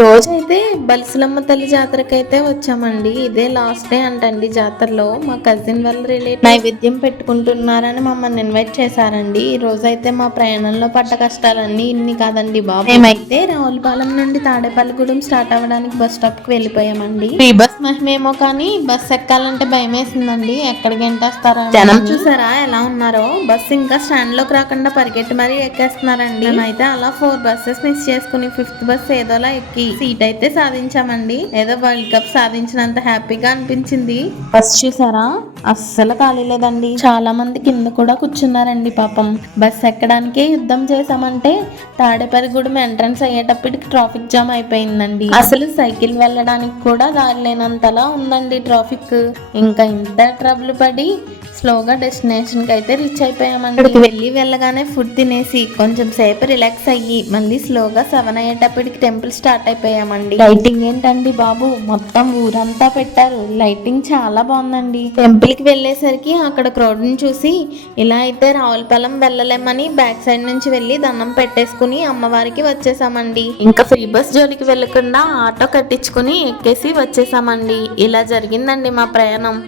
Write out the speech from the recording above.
రోజైతే బలిసలమ్మ తల్లి జాతరకైతే వచ్చామండి. ఇదే లాస్ట్ డే అంటండి జాతరలో. మా కజిన్ వాళ్ళ రిలేటివ్ నైవేద్యం పెట్టుకుంటున్నారని మమ్మల్ని ఇన్వైట్ చేశారండి. ఈ రోజైతే మా ప్రయాణంలో పడ్డ కష్టాలన్నీ ఇన్ని కాదండి బాబు. మేమైతే రావులపాలెం నుండి తాడేపల్లిగూడెం స్టార్ట్ అవ్వడానికి బస్ స్టాప్ కి వెళ్ళిపోయామండి. ఫ్రీ బస్ మహిమేమో కానీ బస్ ఎక్కాలంటే భయం వేసిందండి. ఎక్కడికి ఎంటేస్తారా జనం చూసారా ఎలా ఉన్నారో. బస్ ఇంకా స్టాండ్ లోకి రాకుండా పరిగెట్టి మరీ ఎక్కేస్తున్నారండి. మేమైతే అలా 4 బస్సెస్ మిస్ చేసుకుని 5th బస్ ఏదోలా ఎక్కి సీట్ అయితే సాధించామండి. ఏదో వరల్డ్ కప్ సాధించినంత హ్యాపీగా అనిపించింది. బస్ చూసారా అస్సలు ఖాళీ లేదండి. చాలా మంది కింద కూడా కూర్చున్నారండి పాపం. బస్ ఎక్కడానికే యుద్ధం చేసామంటే తాడేపల్లిగూడెం ఎంట్రన్స్ అయ్యేటప్పటికి ట్రాఫిక్ జామ్ అయిపోయిందండి. అసలు సైకిల్ వెళ్ళడానికి కూడా దారి లేనంతలా ఉందండి ట్రాఫిక్. ఇంకా ఇంత ట్రబుల్ పడి స్లోగా డెస్టినేషన్ కి అయితే రీచ్ అయిపోయామండి. ఇక్కడికి వెళ్ళగానే ఫుడ్ తినేసి కొంచెం సేపు రిలాక్స్ అయ్యి మళ్ళీ స్లోగా 7 అయ్యేటప్పటికి టెంపుల్ స్టార్ట్ అయిపోయామండి. లైటింగ్ ఏంటండి బాబు, మొత్తం ఊరంతా పెట్టారు. లైటింగ్ చాలా బాగుందండి. టెంపుల్ కి వెళ్ళేసరికి అక్కడ క్రౌడ్ ని చూసి ఇలా అయితే రావులపాలెం వెళ్ళలేమని బ్యాక్ సైడ్ నుంచి వెళ్ళి దండం పెట్టేసుకుని అమ్మవారికి వచ్చేసామండి. ఇంకా ఫ్రీ బస్ జోలికి వెళ్లకుండా ఆటో కట్టించుకుని ఎక్కేసి వచ్చేసామండి. ఇలా జరిగిందండి మా ప్రయాణం.